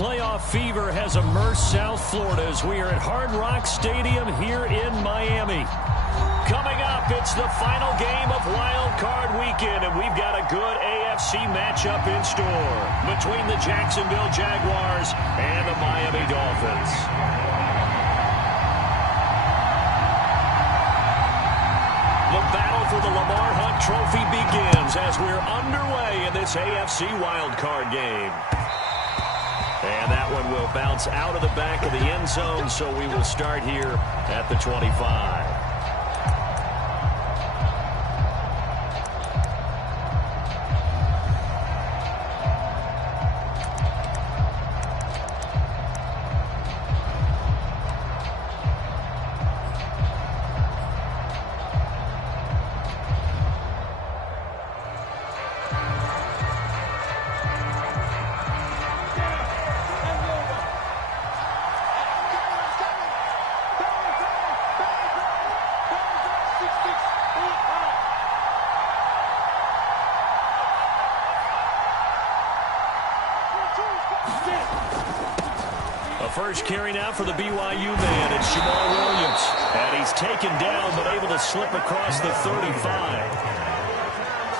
Playoff fever has immersed South Florida as we are at Hard Rock Stadium here in Miami. Coming up, it's the final game of Wild Card Weekend, and we've got a good AFC matchup in store between the Jacksonville Jaguars and the Miami Dolphins. The battle for the Lamar Hunt Trophy begins as we're underway in this AFC Wild Card game. And that one will bounce out of the back of the end zone, so we will start here at the 25. First carry now for the BYU man. It's Jamal Williams. And he's taken down but able to slip across the 35.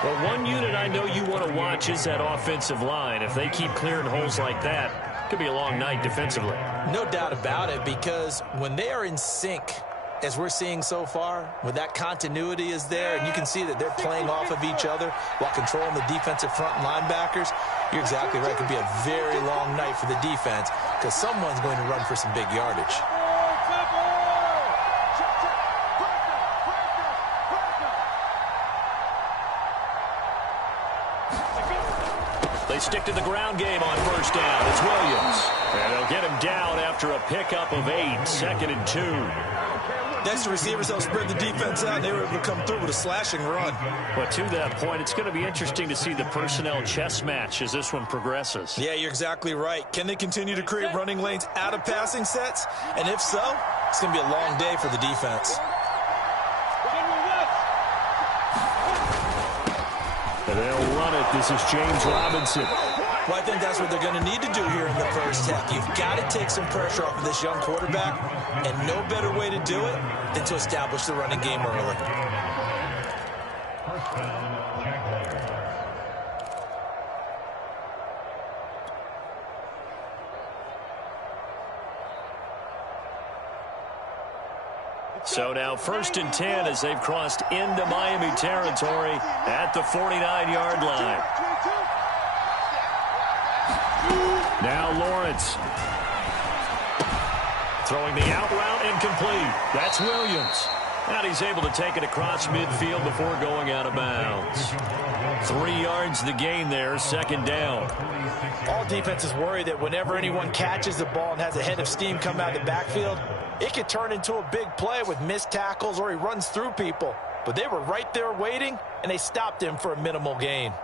Well, one unit I know you want to watch is that offensive line. If they keep clearing holes like that, it could be a long night defensively. No doubt about it, because when they are in sync, as we're seeing so far, when that continuity is there, and you can see that they're playing off of each other while controlling the defensive front linebackers, you're exactly right. It could be a very long night for the defense because someone's going to run for some big yardage. They stick to the ground game on first down. It's Williams. And they'll get him down after a pickup of 8, 2nd and 2. Next to receivers, they'll spread the defense out, and they were able to come through with a slashing run. But to that point, it's going to be interesting to see the personnel chess match as this one progresses. Yeah, you're exactly right. Can they continue to create running lanes out of passing sets? And if so, it's going to be a long day for the defense. And they'll run it. This is James Robinson. Well, I think that's what they're going to need to do here in the first half. You've got to take some pressure off of this young quarterback, and no better way to do it than to establish the running game early. So now 1st and 10 as they've crossed into Miami territory at the 49-yard line. Now Lawrence. Throwing the out route incomplete. That's Williams. And he's able to take it across midfield before going out of bounds. 3 yards the gain there, 2nd down. All defenses worry that whenever anyone catches the ball and has a head of steam come out of the backfield, it could turn into a big play with missed tackles or he runs through people. But they were right there waiting, and they stopped him for a minimal gain.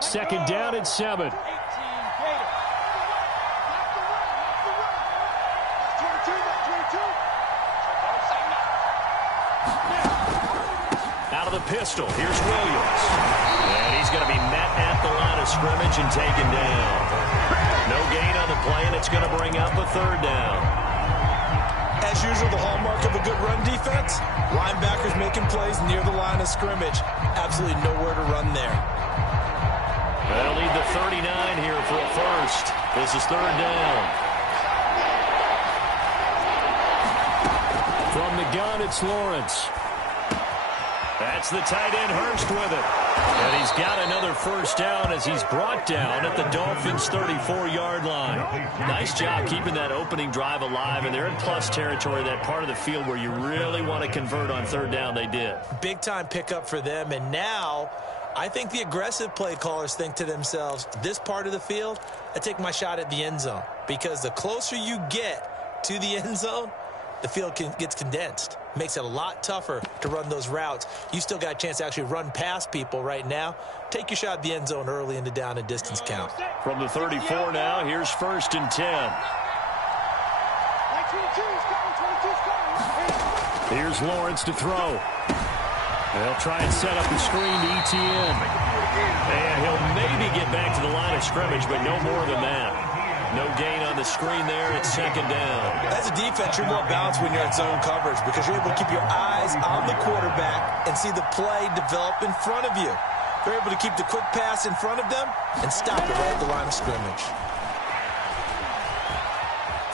Second down and 7. Out of the pistol, here's Williams. And he's going to be met at the line of scrimmage and taken down. No gain on the play, and it's going to bring up a 3rd down. As usual, the hallmark of a good run defense, linebackers making plays near the line of scrimmage. Absolutely nowhere to run there. They'll need the 39 here for a first. This is 3rd down. From the gun, it's Lawrence. That's the tight end, Hurst, with it. And he's got another first down as he's brought down at the Dolphins' 34-yard line. Nice job keeping that opening drive alive, and they're in plus territory, that part of the field where you really want to convert on 3rd down. They did. Big-time pickup for them, and now I think the aggressive play callers think to themselves, this part of the field, I take my shot at the end zone. Because the closer you get to the end zone, the field gets condensed. Makes it a lot tougher to run those routes. You still got a chance to actually run past people right now. Take your shot at the end zone early in the down and distance count. From the 34 now, here's 1st and 10. Here's Lawrence to throw. They'll try and set up the screen to ETN. And he'll maybe get back to the line of scrimmage, but no more than that. No gain on the screen there. It's second down. As a defense, you're more balanced when you're at zone coverage because you're able to keep your eyes on the quarterback and see the play develop in front of you. They're able to keep the quick pass in front of them and stop it right at the line of scrimmage.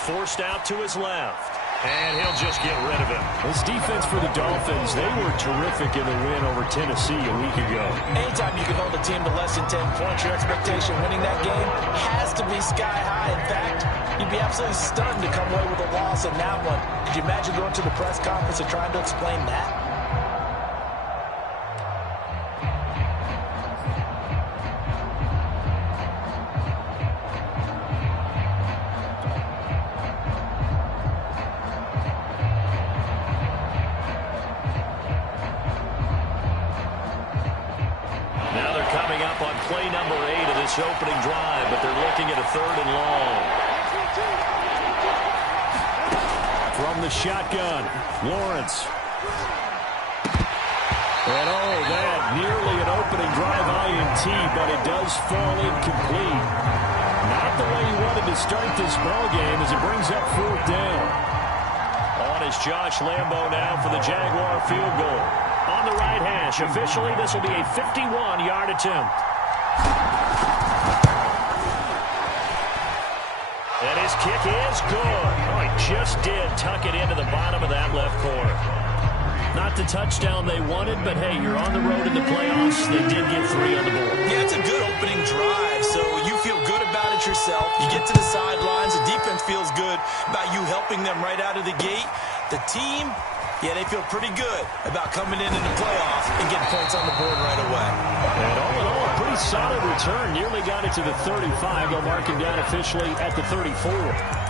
Forced out to his left. And he'll just get rid of him. This defense for the Dolphins, they were terrific in the win over Tennessee a week ago. Anytime you can hold a team to less than 10 points, your expectation winning that game has to be sky high. In fact, you'd be absolutely stunned to come away with a loss in that one. Did you imagine going to the press conference and trying to explain that? Opening drive, but they're looking at a 3rd and long. From the shotgun, Lawrence. And that nearly an opening drive INT, but it does fall incomplete. Not the way he wanted to start this ball game as it brings up 4th down. On is Josh Lambo now for the Jaguar field goal. On the right hash, officially this will be a 51-yard attempt. And his kick is good. Oh, he just did tuck it into the bottom of that left corner. Not the touchdown they wanted, but hey, you're on the road in the playoffs. They did get 3 on the board. Yeah, it's a good opening drive, so you feel good about it yourself. You get to the sidelines. The defense feels good about you helping them right out of the gate. The team, yeah, they feel pretty good about coming in the playoffs and getting points on the board right away. And all in all, a pretty solid return. Nearly got it to the 35. They'll mark him down officially at the 34.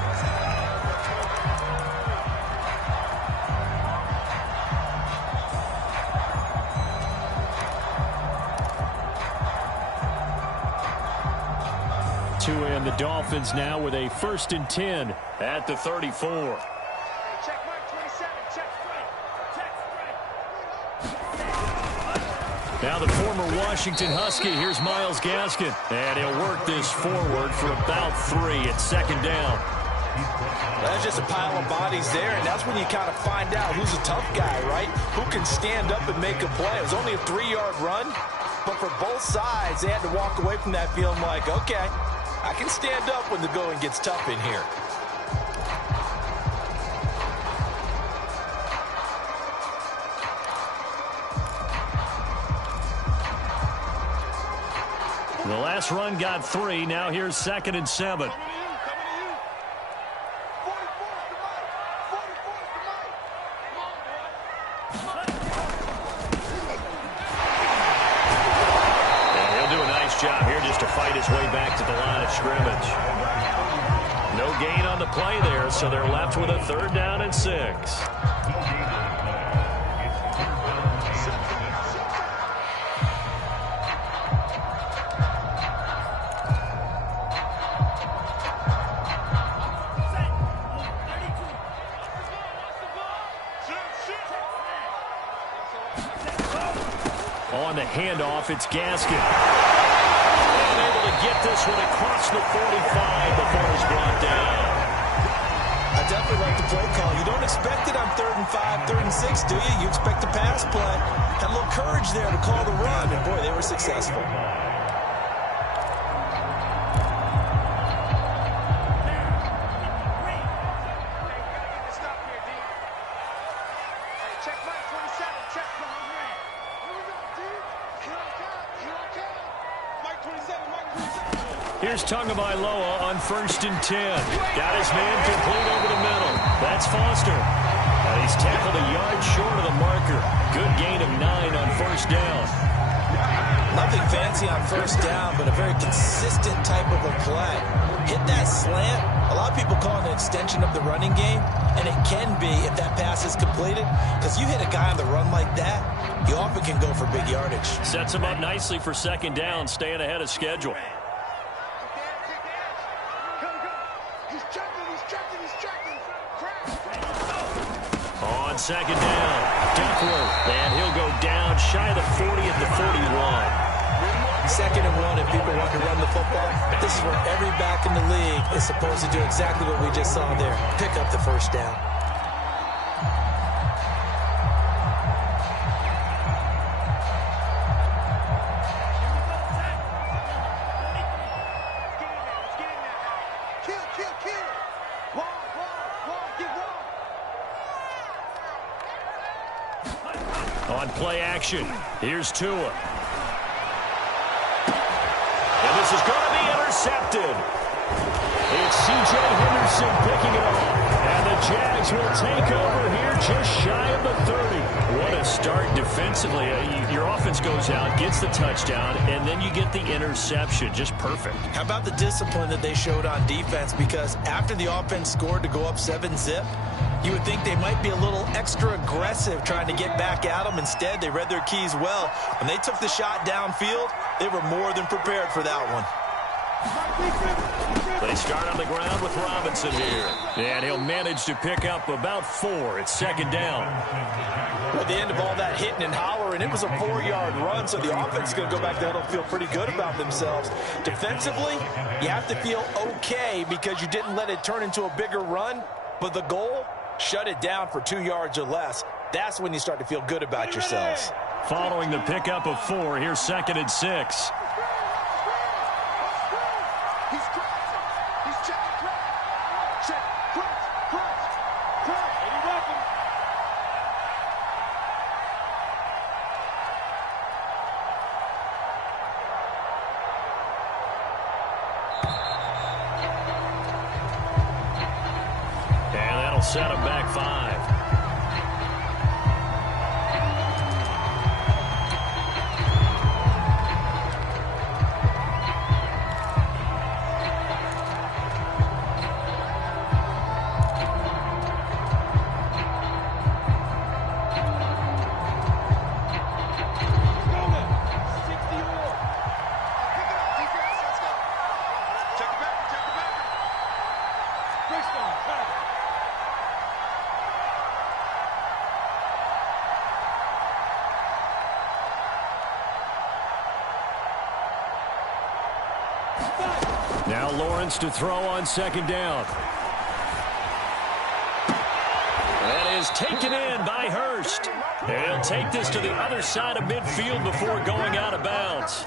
And the Dolphins now with a 1st and 10 at the 34. Now the former Washington Husky. Here's Myles Gaskin. And he'll work this forward for about 3 at 2nd down. That's just a pile of bodies there, and that's when you kind of find out who's a tough guy, right? Who can stand up and make a play. It was only a 3-yard run, but for both sides, they had to walk away from that feeling like, okay, I can stand up when the going gets tough in here. The last run got 3. Now here's 2nd and 7. Job here just to fight his way back to the line of scrimmage. No gain on the play there, so they're left with a 3rd down and 6. On the handoff, it's Gaskin. Get this one across the 45 before it's brought down. I definitely like the play call. You don't expect it on 3rd and 5, 3rd and 6, do you? You expect the pass play. Had a little courage there to call the run, and boy, they were successful. Here's Tagovailoa on 1st and 10. Got his man complete over the middle. That's Foster. And he's tackled a yard short of the marker. Good gain of 9 on 1st down. Nothing fancy on 1st down, but a very consistent type of a play. Hit that slant. A lot of people call it an extension of the running game, and it can be if that pass is completed, because you hit a guy on the run like that, you often can go for big yardage. Sets him up nicely for 2nd down, staying ahead of schedule. On 2nd down, Duckworth, and he'll go down shy of the 40 at the 41. 2nd and 1 if people want to run the football. This is where every back in the league is supposed to do exactly what we just saw there. Pick up the first down. On play action, here's Tua. And this is going to be intercepted. It's C.J. Henderson picking it off. And the Jags will take over here just shy of the 30. What a start defensively. Your offense goes out, gets the touchdown, and then you get the interception. Just perfect. How about the discipline that they showed on defense? Because after the offense scored to go up 7-zip, you would think they might be a little extra aggressive trying to get back at them. Instead, they read their keys well. When they took the shot downfield, they were more than prepared for that one. They start on the ground with Robinson here. And he'll manage to pick up about 4. It's 2nd down. At the end of all that hitting and hollering, it was a 4-yard run, so the offense is going to go back there and feel pretty good about themselves. Defensively, you have to feel okay because you didn't let it turn into a bigger run, but the goal, shut it down for 2 yards or less. That's when you start to feel good about yourselves. Following the pickup of 4, here's 2nd and 6. Set him back 5. Now Lawrence to throw on 2nd down. That is taken in by Hurst. And he'll take this to the other side of midfield before going out of bounds.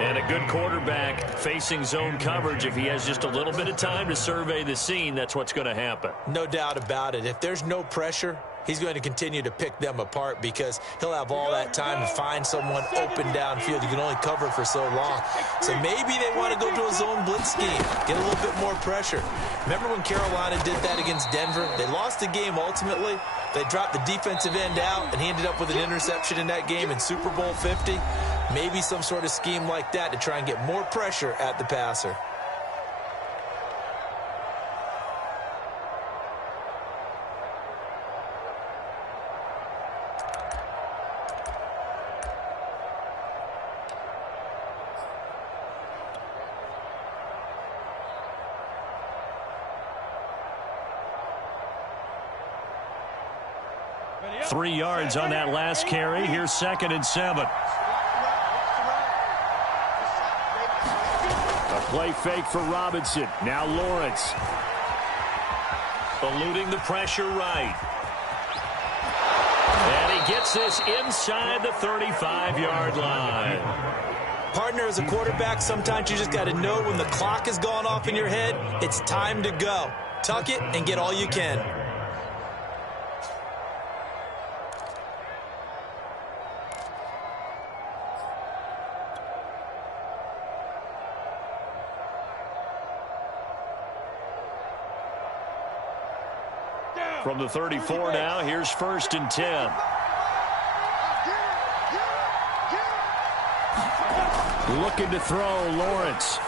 And a good quarterback facing zone coverage. If he has just a little bit of time to survey the scene, that's what's going to happen. No doubt about it. If there's no pressure, he's going to continue to pick them apart because he'll have all that time to find someone open downfield. You can only cover for so long. So maybe they want to go to a zone blitz scheme, get a little bit more pressure. Remember when Carolina did that against Denver? They lost the game ultimately. They dropped the defensive end out, and he ended up with an interception in that game in Super Bowl 50. Maybe some sort of scheme like that to try and get more pressure at the passer. Three yards on that last carry. Here's 2nd and 7. A play fake for Robinson. Now Lawrence. Eluding the pressure right. And he gets this inside the 35-yard line. Partner, as a quarterback, sometimes you just got to know when the clock has gone off in your head, it's time to go. Tuck it and get all you can. From the 34 now, here's 1st and 10. Looking to throw, Lawrence.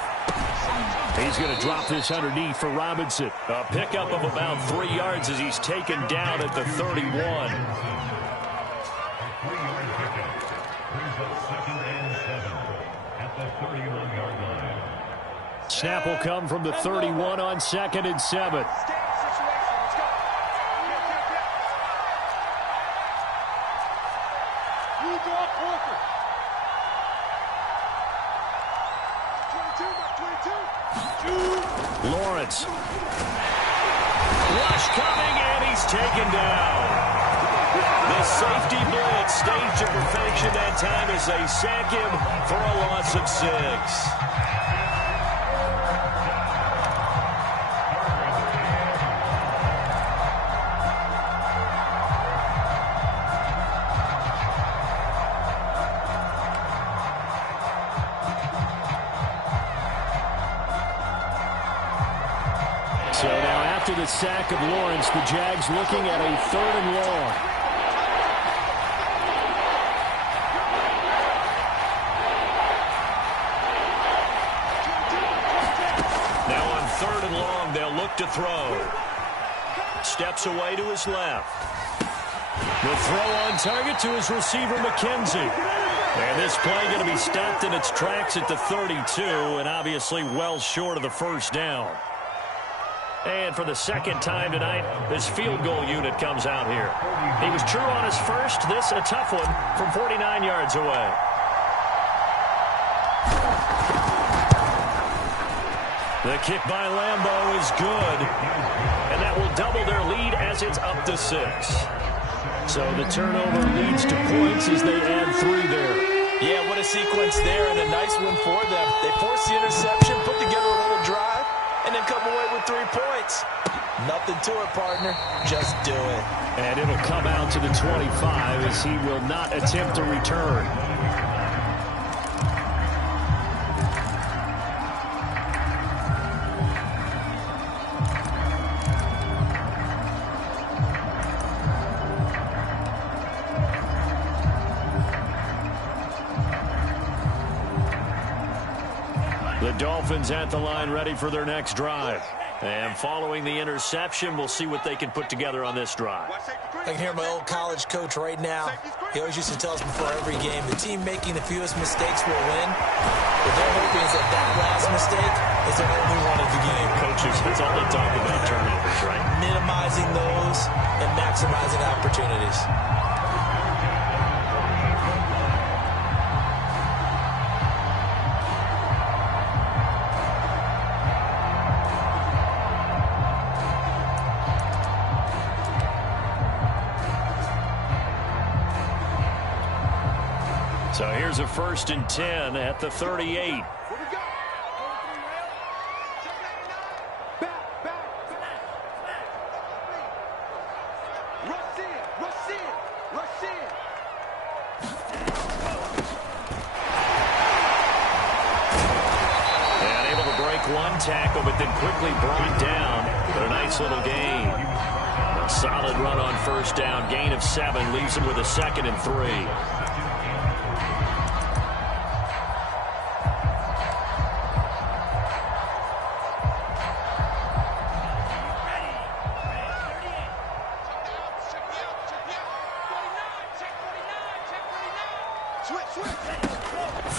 He's going to drop this underneath for Robinson. A pickup of about 3 yards as he's taken down at the 31. Snap will come from the 31 on 2nd and 7. Lawrence. Rush coming, and he's taken down. The safety blitz staged to perfection that time as they sack him for a loss of 6. So now after the sack of Lawrence, the Jags looking at a 3rd and long. Now on 3rd and long, they'll look to throw. Steps away to his left. The throw on target to his receiver, McKenzie. And this play going to be stopped in its tracks at the 32, and obviously well short of the 1st down. And for the 2nd time tonight, this field goal unit comes out here. He was true on his first. This a tough one from 49 yards away. The kick by Lambeau is good. And that will double their lead as it's up to 6. So the turnover leads to points as they add 3 there. Yeah, what a sequence there, and a nice one for them. They force the interception, put together a little drive, and then come away with 3 points. Nothing to it, partner. Just do it. And it'll come out to the 25 as he will not attempt to return. The Dolphins at the line ready for their next drive. And following the interception, we'll see what they can put together on this drive. I can hear my old college coach right now. He always used to tell us before every game, the team making the fewest mistakes will win. What they're hoping is that last mistake is their only one of the game. Coaches, that's all they talk about, turnovers, right? Minimizing those and maximizing opportunities. So here's a 1st and 10 at the 38. And able to break one tackle, but then quickly brought down. But a nice little gain. A solid run on 1st down. Gain of 7 leaves him with a 2nd and 3.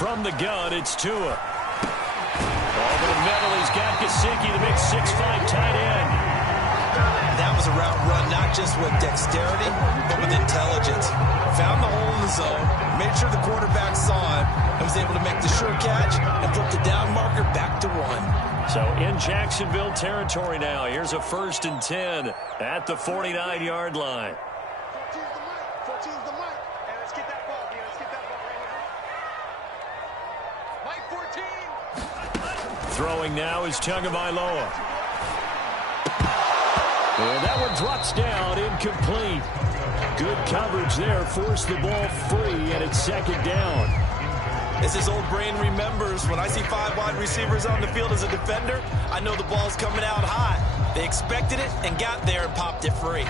From the gun, it's Tua. Over the middle, he's got Gesicki, the big 6'5" tight end. That was a route run, not just with dexterity, but with intelligence. Found the hole in the zone, made sure the quarterback saw him, and was able to make the sure catch and flip the down marker back to 1. So in Jacksonville territory now, here's a 1st and 10 at the 49-yard line. Throwing now is Tagovailoa. And that one drops down, incomplete. Good coverage there, forced the ball free, and it's 2nd down. As his old brain remembers, when I see 5 wide receivers on the field as a defender, I know the ball's coming out high. They expected it and got there and popped it free.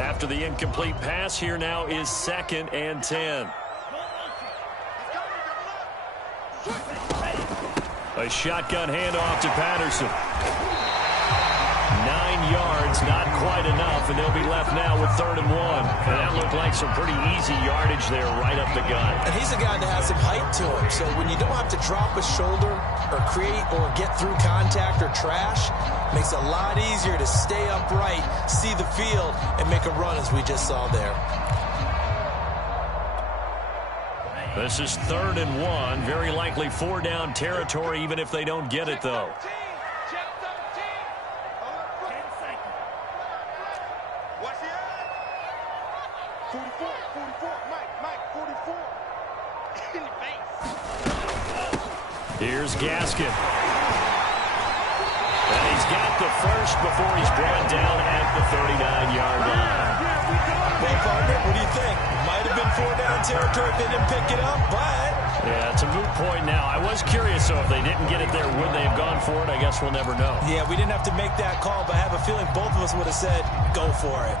After the incomplete pass, here now is 2nd and 10. A shotgun handoff to Patterson. 9 yards, not quite enough, and they'll be left now with 3rd and 1. And that looked like some pretty easy yardage there right up the gut. And he's a guy that has some height to him, so when you don't have to drop a shoulder or create or get through contact or trash, makes it a lot easier to stay upright, see the field, and make a run as we just saw there. This is 3rd and 1. Very likely 4-down territory, even if they don't get it, though. Here's Gaskin. And he's got the first before he's brought down at the 39-yard line. Well, partner, what do you think? Might have been 4-down territory if they didn't pick it up, but... Yeah, it's a moot point now. I was curious, so if they didn't get it there, would they have gone for it? I guess we'll never know. Yeah, we didn't have to make that call, but I have a feeling both of us would have said, go for it.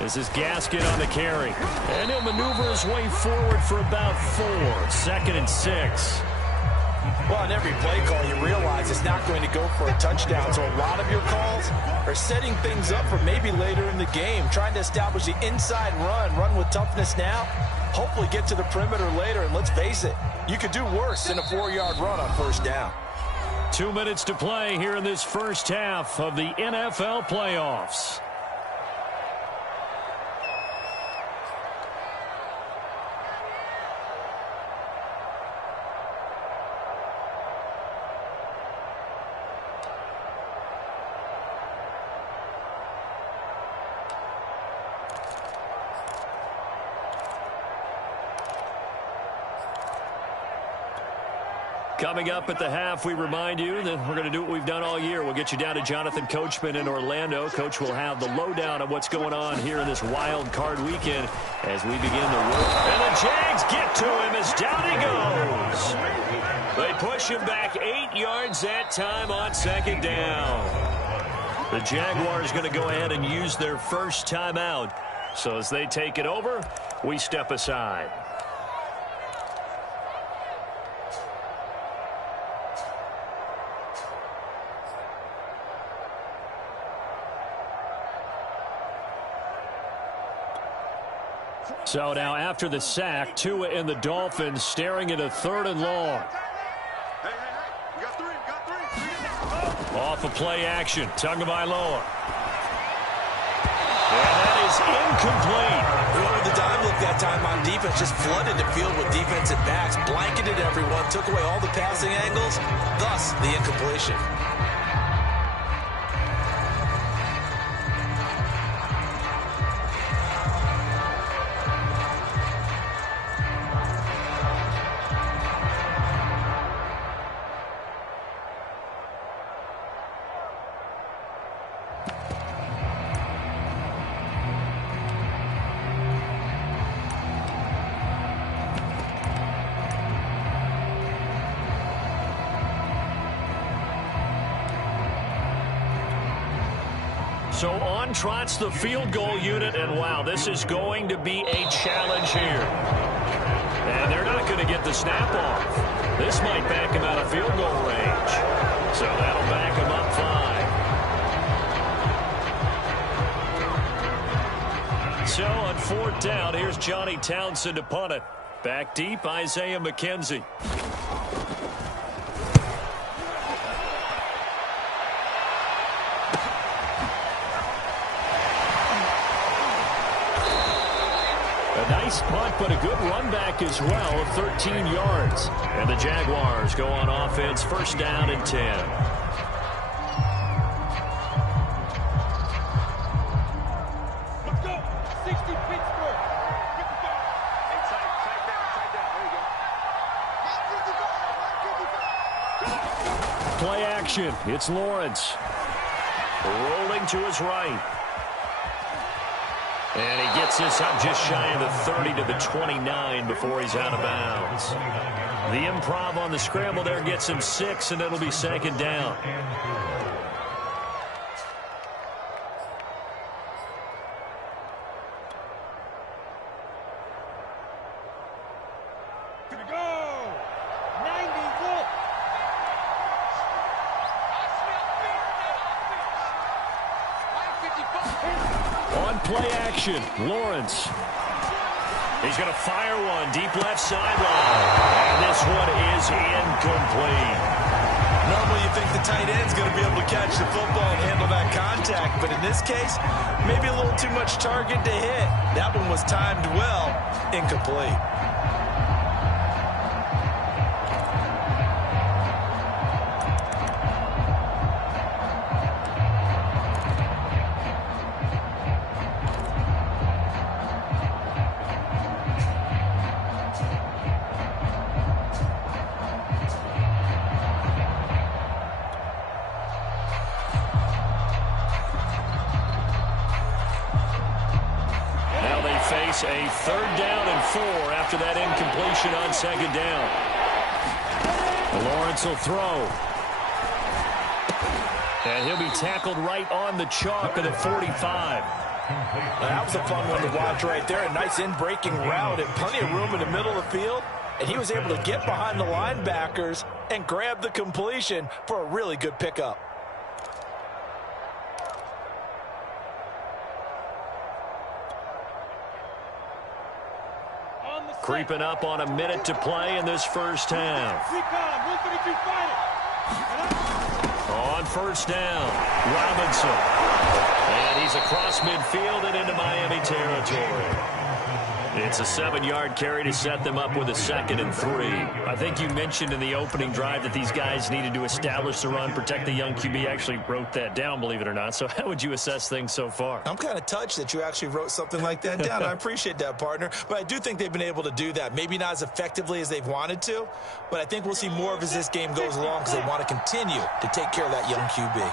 This is Gaskin on the carry. And he'll maneuver his way forward for about 4. 2nd and 6. Well, on every play call, you realize it's not going to go for a touchdown. So a lot of your calls are setting things up for maybe later in the game, trying to establish the inside run with toughness now, hopefully get to the perimeter later. And let's face it, you could do worse than a 4-yard run on 1st down. 2 minutes to play here in this first half of the NFL playoffs. Coming up at the half, we remind you that we're going to do what we've done all year. We'll get you down to Jonathan Coachman in Orlando. Coach will have the lowdown of what's going on here in this wild card weekend as we begin the work. And the Jags get to him as down he goes. They push him back 8 yards that time on 2nd down. The Jaguars going to go ahead and use their first timeout. So as they take it over, we step aside. So now after the sack, Tua and the Dolphins staring at a 3rd and long. You got three. Off of play action, Tagovailoa. And that is incomplete. Whoever the dime looked that time on defense just flooded the field with defensive backs, blanketed everyone, took away all the passing angles, thus the incompletion. So on trots the field goal unit, and wow, this is going to be a challenge here. And they're not going to get the snap off. This might back him out of field goal range. So that'll back him up 5. So on 4th down, here's Johnny Townsend to punt it. Back deep, Isaiah McKenzie. Nice punt, but a good run back as well of 13 yards. And the Jaguars go on offense, 1st down and 10. Let's go. 60 Pittsburgh. Tight down. There you go. Play action. It's Lawrence. Rolling to his right. And he gets this up just shy of the 30 to the 29 before he's out of bounds. The improv on the scramble there gets him 6, and it'll be 2nd down. Gonna go. 90, look. On play action, Lawrence. He's going to fire one deep left sideline. And this one is incomplete. the tight end's going to be able to catch the football and handle that contact. But in this case, maybe a little too much target to hit. That one was timed well, incomplete. Face a 3rd down and 4 after that incompletion on 2nd down. Lawrence will throw. And he'll be tackled right on the chalk at the 45. That was a fun one to watch right there. A nice in-breaking route and plenty of room in the middle of the field. And he was able to get behind the linebackers and grab the completion for a really good pickup. Creeping up on a minute to play in this first half. On 1st down, Robinson. And he's across midfield and into Miami territory. It's a 7-yard carry to set them up with a 2nd and 3. I think you mentioned in the opening drive that these guys needed to establish the run, protect the young QB. Actually wrote that down, believe it or not. So how would you assess things so far? I'm kind of touched that you actually wrote something like that down. I appreciate that, partner. But I do think they've been able to do that. Maybe not as effectively as they've wanted to, but I think we'll see more of as this game goes along because they want to continue to take care of that young QB.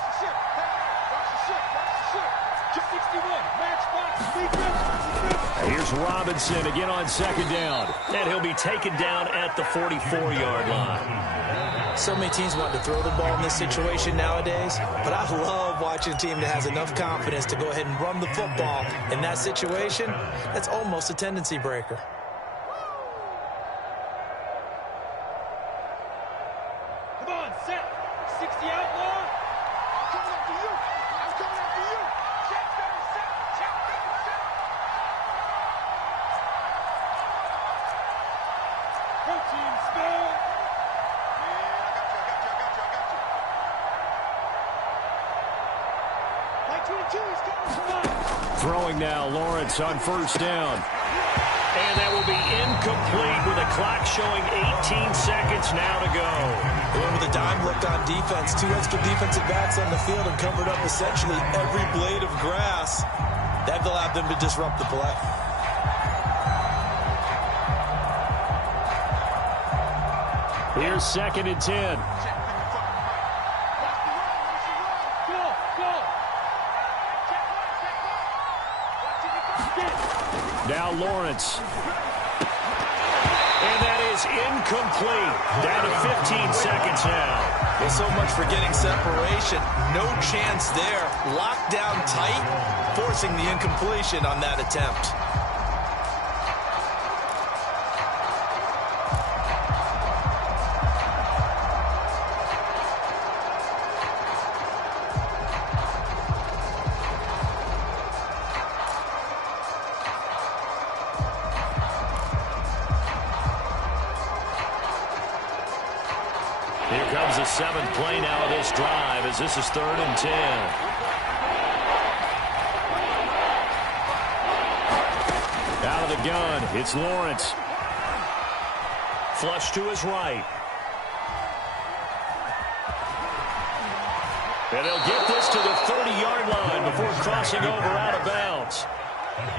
Here's Robinson again on 2nd down. And he'll be taken down at the 44-yard line. So many teams want to throw the ball in this situation nowadays, but I love watching a team that has enough confidence to go ahead and run the football. In that situation, that's almost a tendency breaker. Come on, set. 60 outlaw. I'm coming after you. I'm coming after you. Check down, set. Check down, set. Protein spill. Throwing now, Lawrence on 1st down. And that will be incomplete with the clock showing 18 seconds now to go. Going with a dime look on defense. 2 extra defensive backs on the field and covered up essentially every blade of grass. That allowed them to disrupt the play. Here's 2nd and 10. Now Lawrence. And that is incomplete. Down to 15 seconds now. Well, so much for getting separation. No chance there. Locked down tight, forcing the incompletion on that attempt. Here comes the 7th play now of this drive as this is 3rd and 10. Out of the gun, it's Lawrence. Flush to his right. And they'll get this to the 30-yard line before crossing over out of bounds.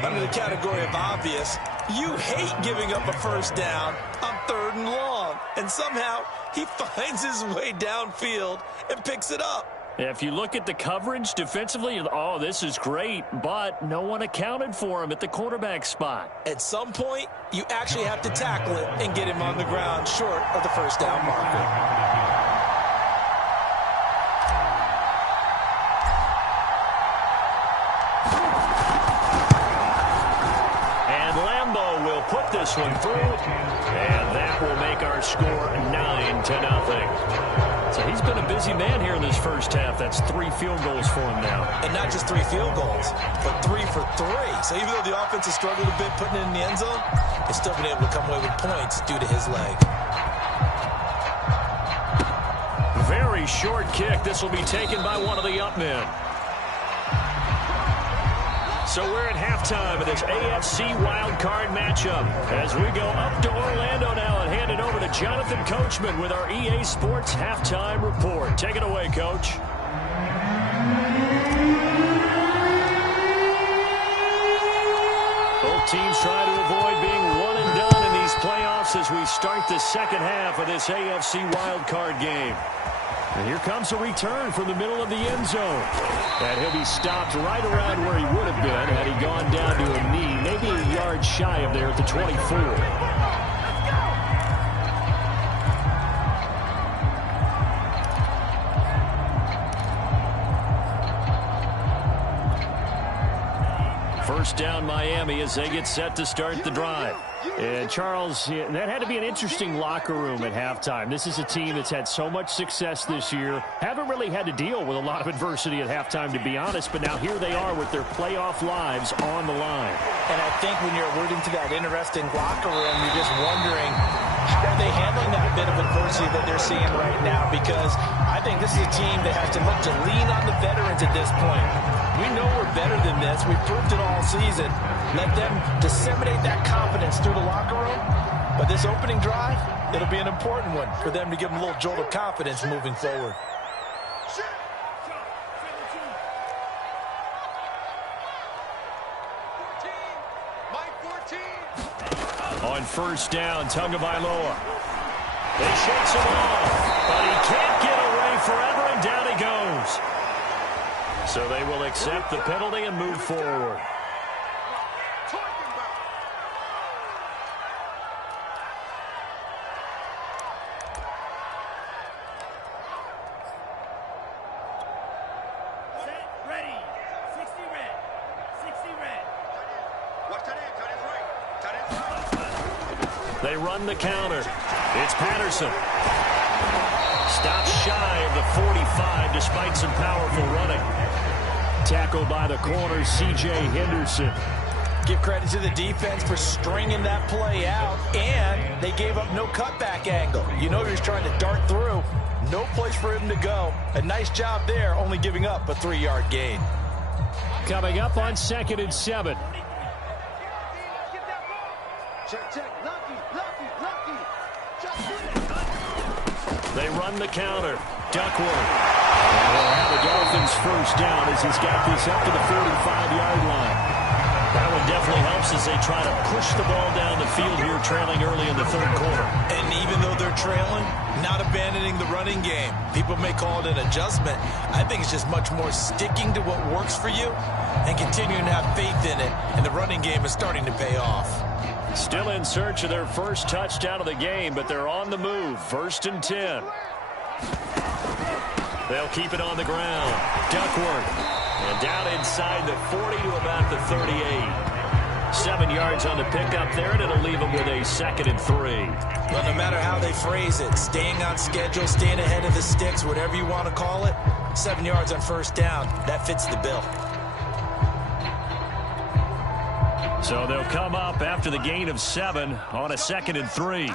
Under the category of obvious, you hate giving up a 1st down on 3rd and long. And somehow he finds his way downfield and picks it up. If you look at the coverage defensively, oh, this is great, but no one accounted for him at the quarterback spot. At some point, you actually have to tackle it and get him on the ground short of the 1st down marker. Put this one through, and that will make our score 9-0. So he's been a busy man here in this first half. That's 3 field goals for him now. And not just 3 field goals, but 3 for 3. So even though the offense has struggled a bit putting it in the end zone, they've still been able to come away with points due to his leg. Very very short kick. This will be taken by one of the up men. So we're at halftime of this AFC wildcard matchup as we go up to Orlando now and hand it over to Jonathan Coachman with our EA Sports halftime report. Take it away, Coach. Both teams try to avoid being one and done in these playoffs as we start the second half of this AFC wildcard game. And here comes a return from the middle of the end zone. And he'll be stopped right around where he would have been had he gone down to a knee, maybe a yard shy of there at the 24. First down Miami as they get set to start the drive. And Charles, that had to be an interesting locker room at halftime. This is a team that's had so much success this year. Haven't really had to deal with a lot of adversity at halftime, to be honest. But now here they are with their playoff lives on the line. And I think when you're alluding to that interesting locker room, you're just wondering, how are they handling that bit of adversity that they're seeing right now? Because I think this is a team that has to look to lean on the veterans at this point. We know we're better than this. We've proved it all season. Let them disseminate that confidence through the locker room. But this opening drive, it'll be an important one for them to give them a little jolt of confidence moving forward. On first down, Tagovailoa. They shakes him off, but he can't get away forever, and down he goes. So they will accept the penalty and move forward. They run the counter. It's Patterson. Stops shy of the 45 despite some powerful running. Tackled by the corner, C.J. Henderson. Give credit to the defense for stringing that play out, and they gave up no cutback angle. You know he was trying to dart through. No place for him to go. A nice job there, only giving up a 3-yard gain. Coming up on 2nd and 7. They run the counter. Duckworth. And they'll have the Dolphins first down as he's got this up to the 45-yard line. That one definitely helps as they try to push the ball down the field here, trailing early in the third quarter. And even though they're trailing, not abandoning the running game. People may call it an adjustment. I think it's just much more sticking to what works for you and continuing to have faith in it. And the running game is starting to pay off. Still in search of their first touchdown of the game, but they're on the move. 1st and 10. They'll keep it on the ground. Duckworth. And down inside the 40 to about the 38. 7 yards on the pickup there, and it'll leave them with a 2nd and 3. Well, no matter how they phrase it, staying on schedule, staying ahead of the sticks, whatever you want to call it, 7 yards on first down, that fits the bill. So they'll come up after the gain of 7 on a 2nd and 3.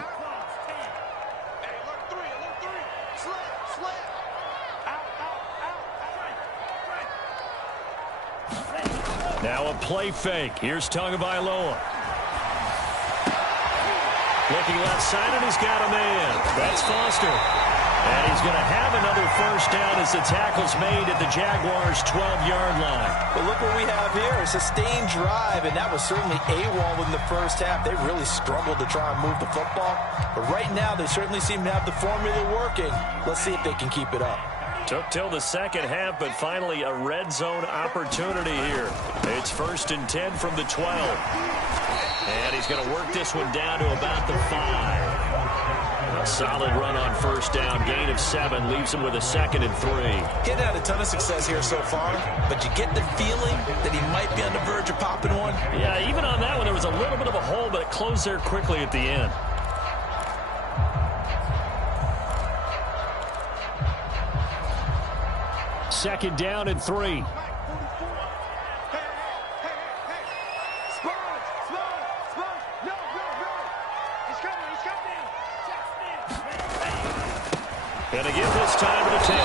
Now a play fake. Here's Tagovailoa. Looking left side, and he's got a man. That's Foster. And he's going to have another first down as the tackle's made at the Jaguars' 12-yard line. But look what we have here. A sustained drive, and that was certainly AWOL in the first half. They really struggled to try and move the football. But right now, they certainly seem to have the formula working. Let's see if they can keep it up. Took till the second half, but finally a red zone opportunity here. It's 1st and 10 from the 12. And he's going to work this one down to about the 5. A solid run on first down. Gain of 7 leaves him with a 2nd and 3. Getting had a ton of success here so far, but you get the feeling that he might be on the verge of popping one. Yeah, even on that one, there was a little bit of a hole, but it closed there quickly at the end. Second down and 3. And again this time to take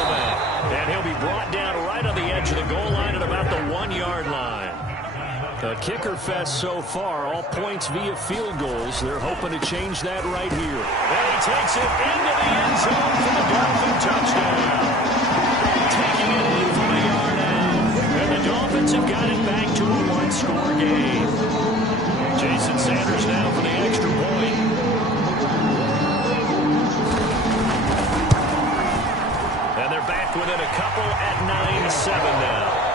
A kicker fest so far, all points via field goals. They're hoping to change that right here. And he takes it into the end zone for the Dolphin touchdown. Taking it in from a yard out. And the Dolphins have got it back to a one-score game. Jason Sanders now for the extra point. And they're back within a couple at 9-7 now.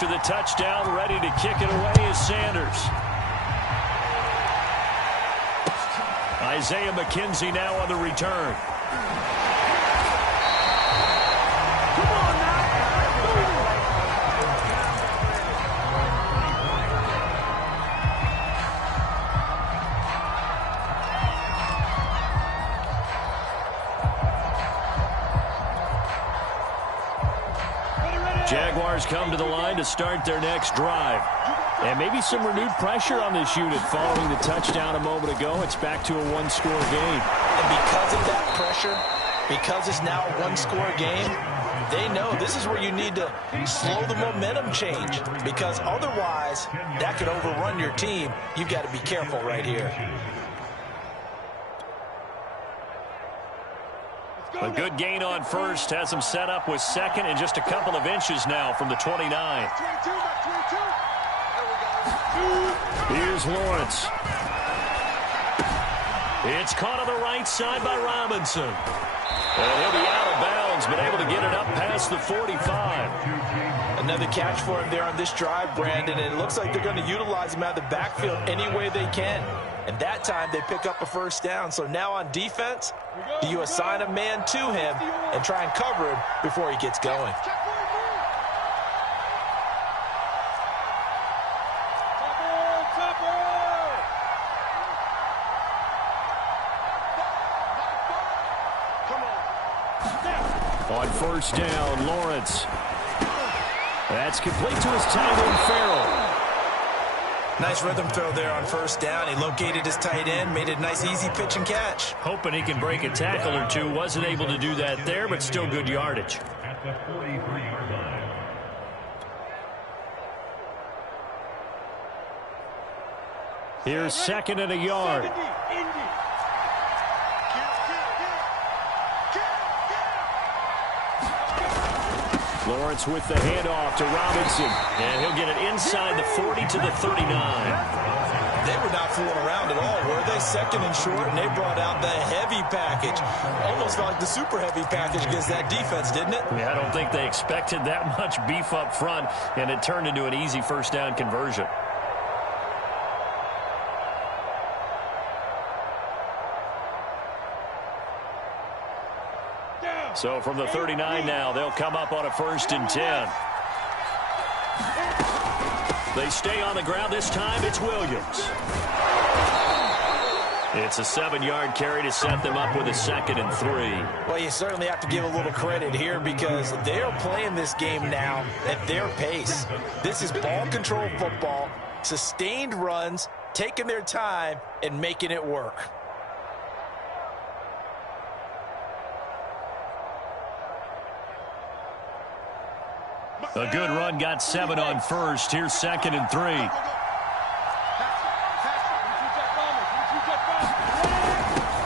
To the touchdown, ready to kick it away is Sanders. Isaiah McKenzie now on the return. Come on now. Jaguars come to the line to start their next drive. And maybe some renewed pressure on this unit following the touchdown a moment ago. It's back to a one-score game. And because of that pressure, because it's now a one-score game, they know this is where you need to slow the momentum change. Because otherwise, that could overrun your team. You've got to be careful right here. A good gain on first has him set up with second and just a couple of inches now from the 29. Here's Lawrence. It's caught on the right side by Robinson. And he'll be out of bounds, but able to get it up past the 45. Another catch for him there on this drive, Brandon, and it looks like they're going to utilize him out of the backfield any way they can. And that time they pick up a first down. So now on defense, do you assign a man to him and try and cover him before he gets going? On first down, Lawrence. That's complete to his tight end, Farrell. Nice rhythm throw there on first down. He located his tight end, made it a nice easy pitch and catch. Hoping he can break a tackle or two. Wasn't able to do that there, but still good yardage. Here's second and a yard. Lawrence with the handoff to Robinson. And he'll get it inside the 40 to the 39. They were not fooling around at all, were they? Second and short, and they brought out the heavy package. Almost felt like the super heavy package against that defense, didn't it? Yeah, I don't think they expected that much beef up front, and it turned into an easy first down conversion. So from the 39 now, they'll come up on a 1st and 10. They stay on the ground. This time it's Williams. It's a 7-yard carry to set them up with a 2nd and 3. Well, you certainly have to give a little credit here because they're playing this game now at their pace. This is ball control football, sustained runs, taking their time and making it work. A good run, got 7 on first. Here's 2nd and 3.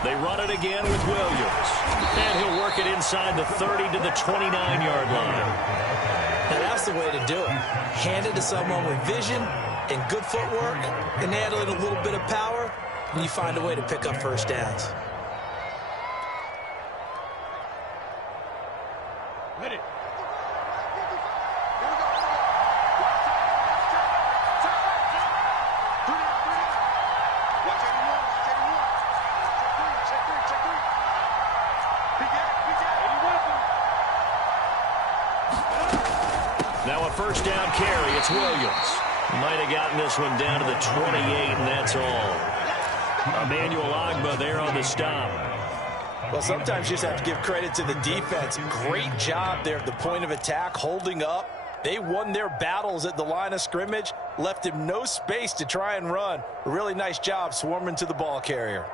They run it again with Williams. And he'll work it inside the 30 to the 29-yard line. And that's the way to do it. Hand it to someone with vision and good footwork and add in a little bit of power, and you find a way to pick up first downs. Ready. Now a first down carry. It's Williams. Might have gotten this one down to the 28, and that's all. Emmanuel Ogbah there on the stop. Well, sometimes you just have to give credit to the defense. Great job there at the point of attack, holding up. They won their battles at the line of scrimmage, left him no space to try and run. A really nice job swarming to the ball carrier.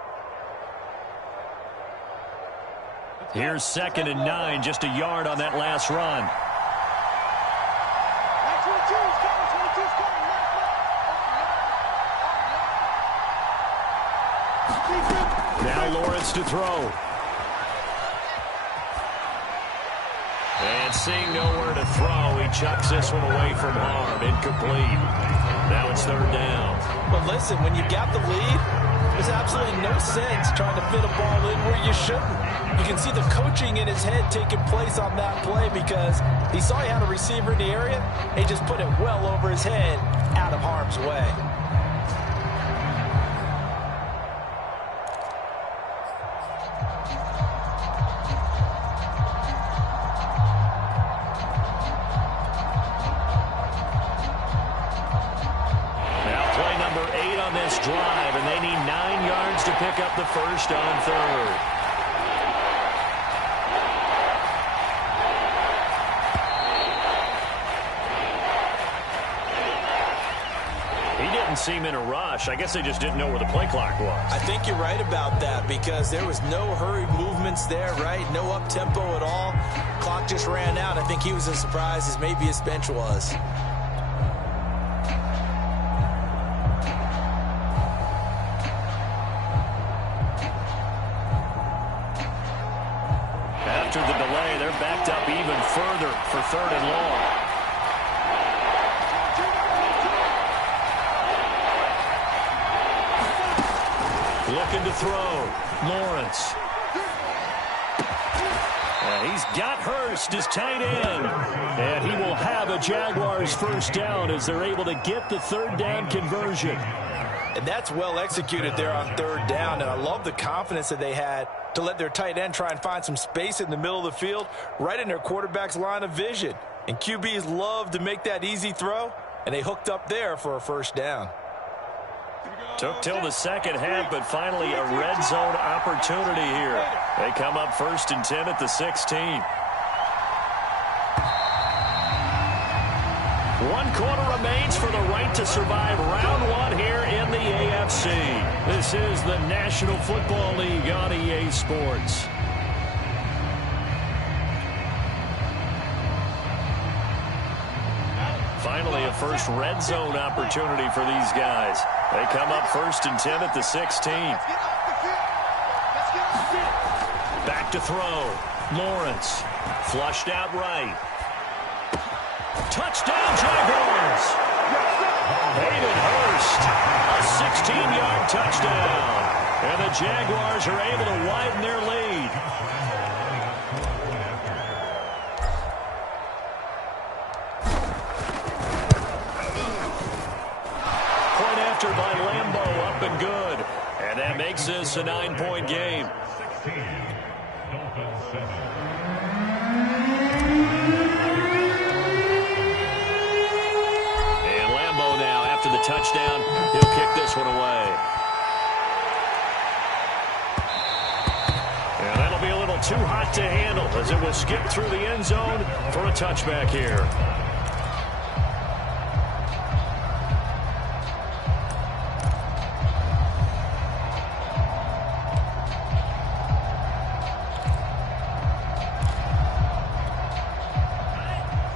Here's 2nd and 9, just a yard on that last run. Now Lawrence to throw. And seeing nowhere to throw, he chucks this one away from harm. Incomplete. Now it's 3rd down. Well, listen, when you got the lead, there's absolutely no sense trying to fit a ball in where you shouldn't. You can see the coaching in his head taking place on that play because he saw he had a receiver in the area, and he just put it well over his head out of harm's way. Drive, and they need 9 yards to pick up the first on 3rd. He didn't seem in a rush. I guess they just didn't know where the play clock was. I think you're right about that because there was no hurried movements there, right? No up-tempo at all. Clock just ran out. I think he was as surprised as maybe his bench was. After the delay, they're backed up even further for 3rd and long. Looking to throw. Lawrence. He's got Hurst, his tight end. And he will have a Jaguars first down as they're able to get the 3rd down conversion. And that's well executed there on 3rd down. And I love the confidence that they had to let their tight end try and find some space in the middle of the field, right in their quarterback's line of vision. And QBs love to make that easy throw, and they hooked up there for a first down. Took till the second half, but finally a red zone opportunity here. They come up 1st and 10 at the 16. 1 quarter remains for the right to survive round 1 here in the AFC. This is the National Football League on EA Sports. Finally, a first red zone opportunity for these guys. They come up 1st and 10 at the 16. Back to throw. Lawrence. Flushed out right. Touchdown, Jaguars! Hayden Hurst, a 16-yard touchdown. And the Jaguars are able to widen their lead. Point after by Lambeau, up and good. And that makes this a 9-point game. After the touchdown, he'll kick this one away. And that'll be a little too hot to handle as it will skip through the end zone for a touchback here.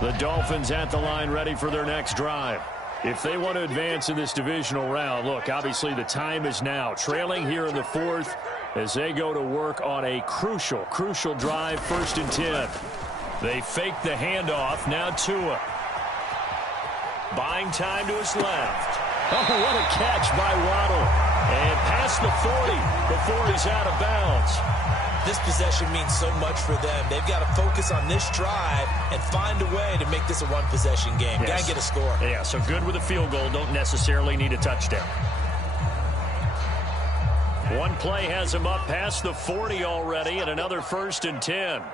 The Dolphins at the line ready for their next drive. If they want to advance in this divisional round, look, obviously the time is now. Trailing here in the 4th as they go to work on a crucial drive, 1st and 10. They fake the handoff. Now Tua. Buying time to his left. Oh, what a catch by Waddle. And past the 40 before he's out of bounds. This possession means so much for them. They've got to focus on this drive and find a way to make this a one-possession game. Yes. Got to get a score. Yeah, so good with a field goal. Don't necessarily need a touchdown. One play has him up past the 40 already, and another 1st and 10. You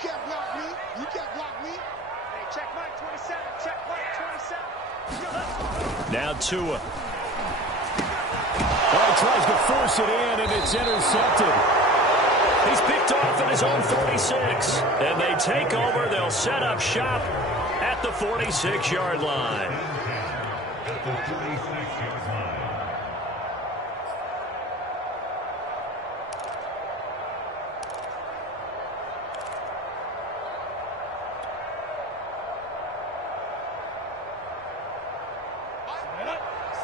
can't block me. You can't block me. Hey, check Mike 27. Check Mike 27. Now Tua. Well, he tries to force it in, and it's intercepted. He's picked off at his own 46. And they take over. They'll set up shop at the 46-yard line.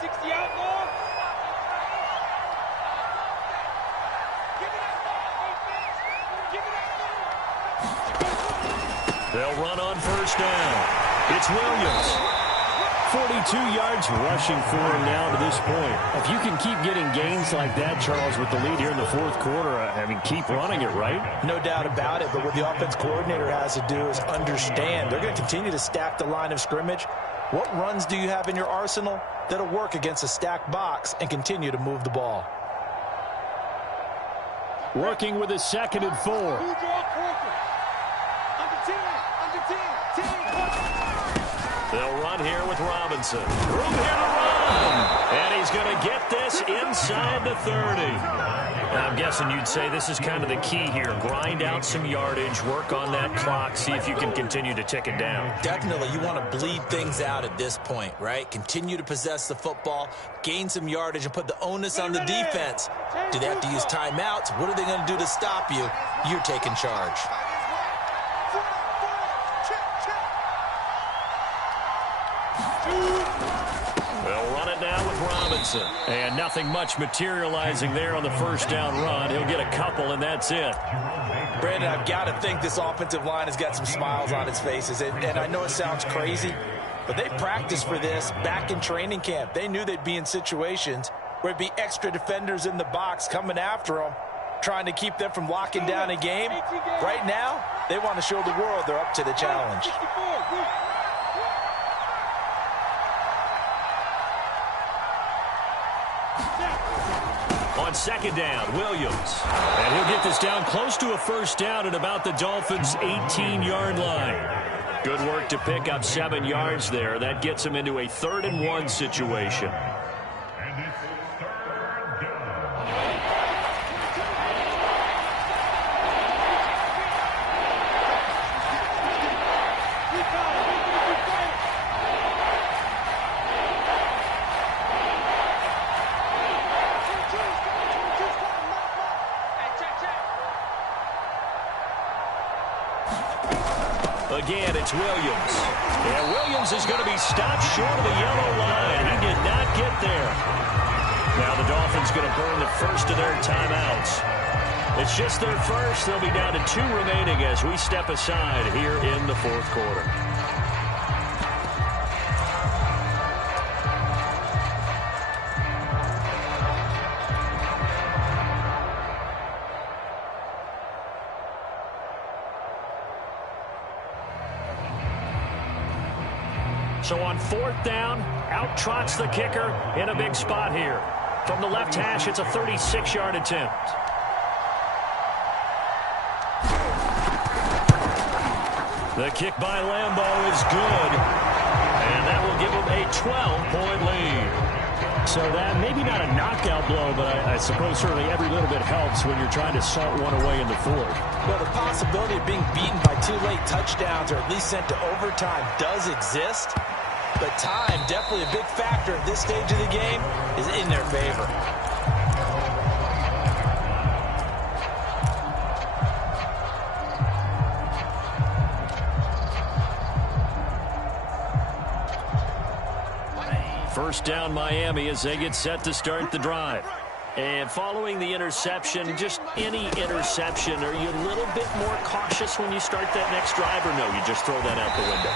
60 outlaw. They'll run on first down. It's Williams. 42 yards rushing for him now to this point. If you can keep getting gains like that, Charles, with the lead here in the fourth quarter, I mean, keep running it, right? No doubt about it, but what the offense coordinator has to do is understand they're going to continue to stack the line of scrimmage. What runs do you have in your arsenal that'll work against a stacked box and continue to move the ball? Working with a 2nd and 4. Under 10, under 10, 10. They'll run here with Robinson. Room here to run. And he's going to get this inside the 30. I'm guessing you'd say this is kind of the key here. Grind out some yardage, work on that clock, see if you can continue to tick it down. Definitely, you want to bleed things out at this point, right? Continue to possess the football, gain some yardage, and put the onus on the defense. Do they have to use timeouts? What are they going to do to stop you? You're taking charge. They'll run it now with Robinson. And nothing much materializing there on the first down run. He'll get a couple, and that's it. Brandon, I've got to think this offensive line has got some smiles on its faces. And I know it sounds crazy, but they practiced for this back in training camp. They knew they'd be in situations where it'd be extra defenders in the box coming after them, trying to keep them from locking down a game. Right now, they want to show the world they're up to the challenge. On 2nd down, Williams. And he'll get this down close to a first down at about the Dolphins' 18-yard line. Good work to pick up 7 yards there. That gets him into a 3rd and 1 situation. Again, it's Williams. And Williams is going to be stopped short of the yellow line. He did not get there. Now the Dolphins going to burn the first of their timeouts. It's just their first. They'll be down to 2 remaining as we step aside here in the fourth quarter. So on 4th down, out trots the kicker in a big spot here. From the left hash, it's a 36-yard attempt. The kick by Lambo is good, and that will give him a 12-point lead. So that maybe not a knockout blow, but I suppose certainly every little bit helps when you're trying to salt one away in the fourth. Well, the possibility of being beaten by 2 late touchdowns or at least sent to overtime does exist. But time, definitely a big factor at this stage of the game, is in their favor. First down, Miami, as they get set to start the drive. And following the interception, just any interception, are you a little bit more cautious when you start that next drive, or no, you just throw that out the window?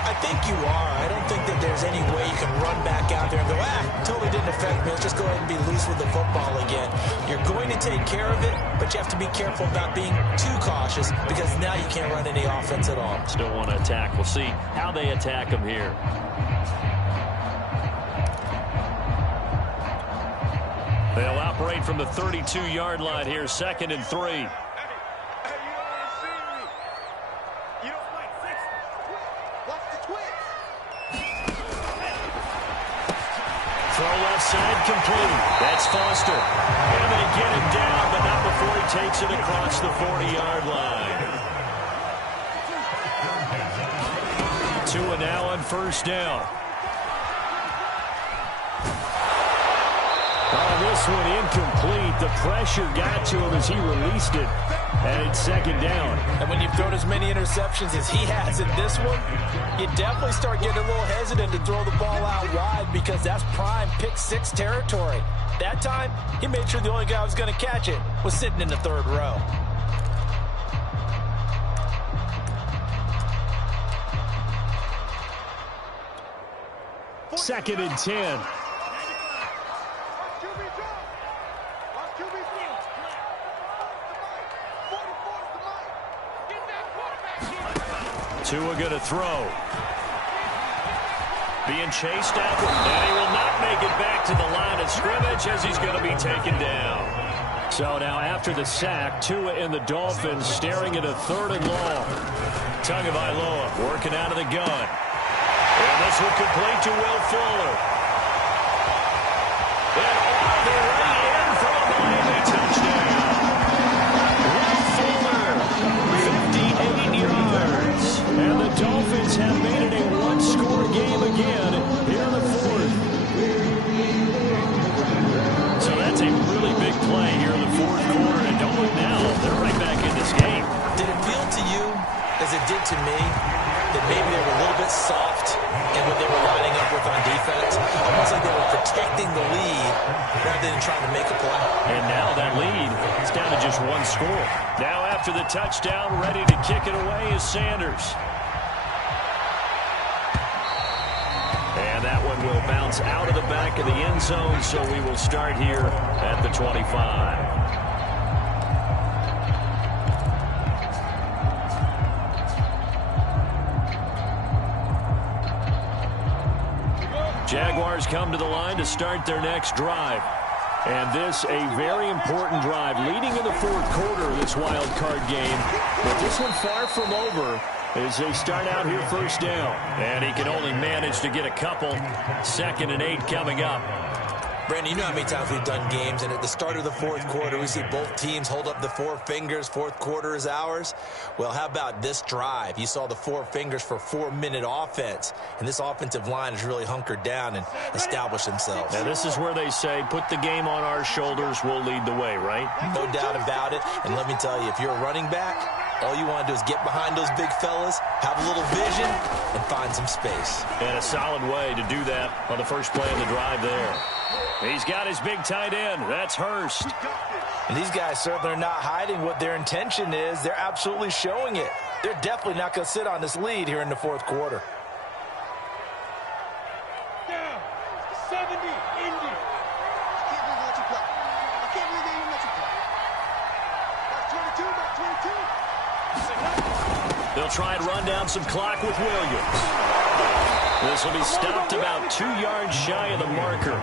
I think you are. I don't think that there's any way you can run back out there and go, totally didn't affect me. Let's just go ahead and be loose with the football again. You're going to take care of it, but you have to be careful about being too cautious because now you can't run any offense at all. Still want to attack. We'll see how they attack them here. They'll operate from the 32-yard line here, 2nd and 3. Throw left side complete. That's Foster. And they get him down, but not before he takes it across the 40-yard line. 2 now on first down. Oh, this This one incomplete. The pressure got to him as he released it. And it's second down. And when you've thrown as many interceptions as he has in this one, you definitely start getting a little hesitant to throw the ball out wide because that's prime pick six territory. That time, he made sure the only guy who was going to catch it was sitting in the third row. Second and 10. Tua going to throw. Being chased out, and he will not make it back to the line of scrimmage as he's going to be taken down. So now after the sack, Tua and the Dolphins staring at a third and long. Tagovailoa working out of the gun. And this will complete to Will Fuller. And all the way in for a Miami touchdown. Will Fuller, 58 yards. And the Dolphins have made it a one-score game again here in the fourth. So that's a really big play here in the fourth quarter. And don't look now, they're right back in this game. Did it feel to you, as it did to me, that maybe they were a little bit soft in what they were lining up with on defense? Almost like they were protecting the lead rather than trying to make a play. And now that lead is down to just one score. Now after the touchdown, ready to kick it away is Sanders. And that one will bounce out of the back of the end zone, so we will start here at the 25. Jaguars come to the line to start their next drive. And this a very important drive leading in the fourth quarter of this wild card game. But this one far from over as they start out here first down. And he can only manage to get a couple. 2nd and 8 coming up. Brandon, you know how many times we've done games, and at the start of the fourth quarter, we see both teams hold up the four fingers, fourth quarter is ours. Well, how about this drive? You saw the four fingers for 4-minute offense, and this offensive line has really hunkered down and established themselves. Now, this is where they say, put the game on our shoulders, we'll lead the way, right? No doubt about it, and let me tell you, if you're a running back, all you want to do is get behind those big fellas, have a little vision, and find some space. And a solid way to do that on the first play of the drive there. He's got his big tight end. That's Hurst. And these guys certainly are not hiding what their intention is. They're absolutely showing it. They're definitely not going to sit on this lead here in the fourth quarter. Down. 70, Indy. I can't believe they let you play. I can't believe they even let you play. That's 22, that's 22. They'll try and run down some clock with Williams. This will be stopped about 2 yards shy of the marker.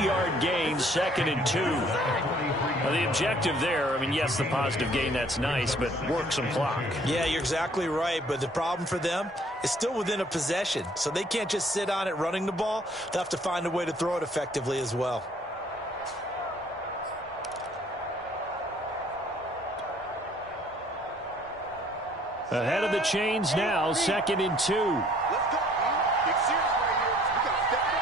8-yard gain, 2nd and 2. Now, the objective there, I mean, yes, the positive gain, that's nice, but work some clock. Yeah, you're exactly right, but the problem for them is still within a possession, so they can't just sit on it running the ball. They'll have to find a way to throw it effectively as well. Ahead of the chains now, 2nd and 2. Let's go, man. Get serious right here. We got to step it up.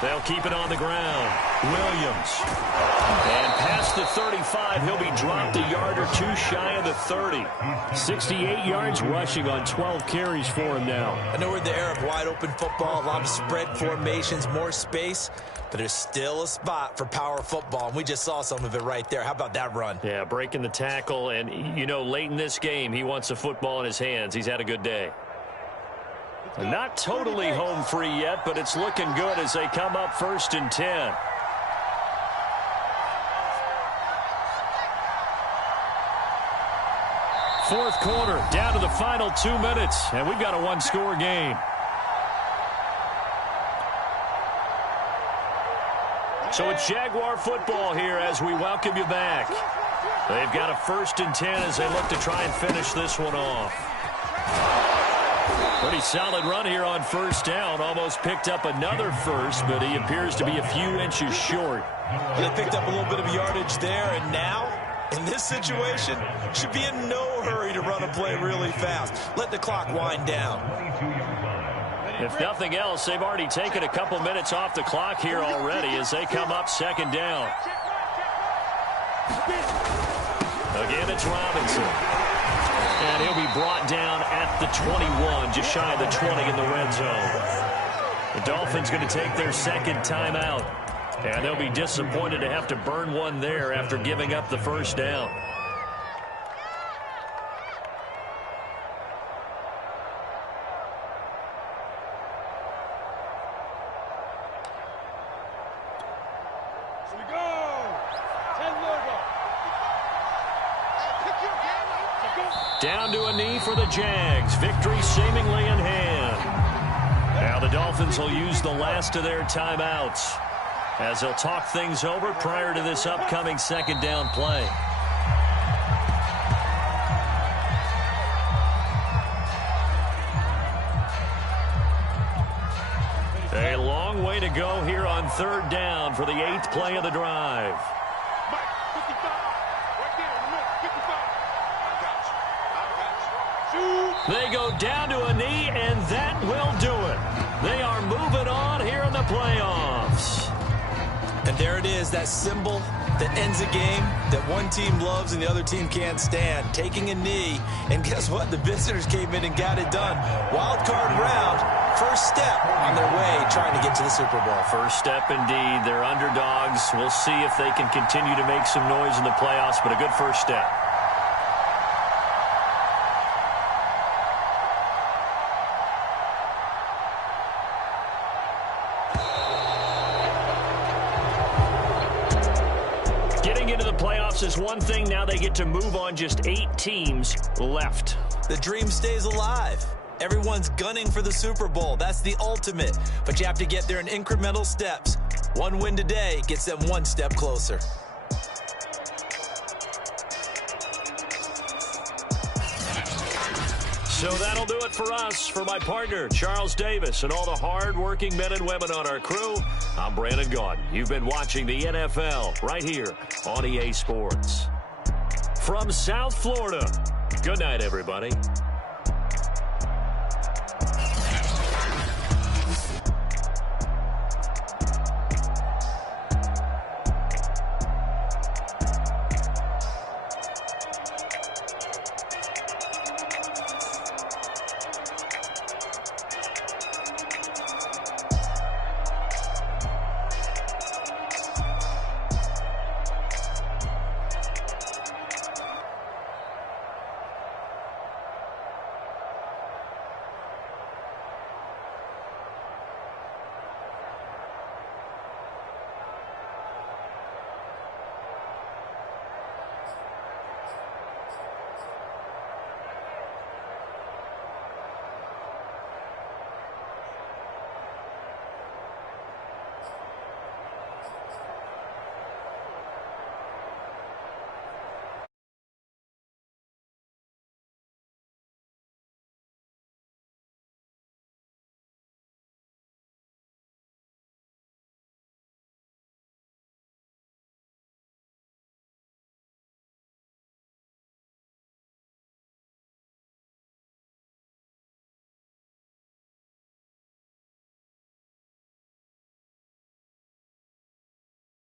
They'll keep it on the ground. Williams. And past the 35, he'll be dropped a yard or two shy of the 30. 68 yards rushing on 12 carries for him now. I know we're in the era of wide-open football, a lot of spread formations, more space, but there's still a spot for power football, and we just saw some of it right there. How about that run? Yeah, breaking the tackle, and, you know, late in this game, he wants the football in his hands. He's had a good day. Not totally home free yet, but it's looking good as they come up 1st and 10. Fourth quarter, down to the final 2 minutes, and we've got a one-score game. So it's Jaguar football here as we welcome you back. They've got a 1st and 10 as they look to try and finish this one off. Pretty solid run here on 1st down. Almost picked up another first, but he appears to be a few inches short. They picked up a little bit of yardage there, and now, in this situation, should be in no hurry to run a play really fast. Let the clock wind down. If nothing else, they've already taken a couple minutes off the clock here already as they come up second down. Again, it's Robinson. And he'll be brought down at the 21, just shy of the 20 in the red zone. The Dolphins going to take their second timeout. And they'll be disappointed to have to burn one there after giving up the first down. Down to a knee for the Jags. Victory seemingly in hand. Now the Dolphins will use the last of their timeouts as they'll talk things over prior to this upcoming second down play. A long way to go here on third down for the 8th play of the drive. They go down to a knee, and that will do it. They are moving on here in the playoffs. And there it is, that symbol that ends a game that one team loves and the other team can't stand. Taking a knee, and guess what? The visitors came in and got it done. Wild card round, first step on their way trying to get to the Super Bowl. First step indeed. They're underdogs. We'll see if they can continue to make some noise in the playoffs, but a good first step. Is one thing. Now they get to move on. Just 8 teams left. The dream stays alive. Everyone's gunning for the Super Bowl. That's the ultimate. But you have to get there in incremental steps. One win today gets them one step closer. So that'll do it for us. For my partner, Charles Davis, and all the hard-working men and women on our crew, I'm Brandon Gaudin. You've been watching the NFL right here on EA Sports. From South Florida, good night, everybody.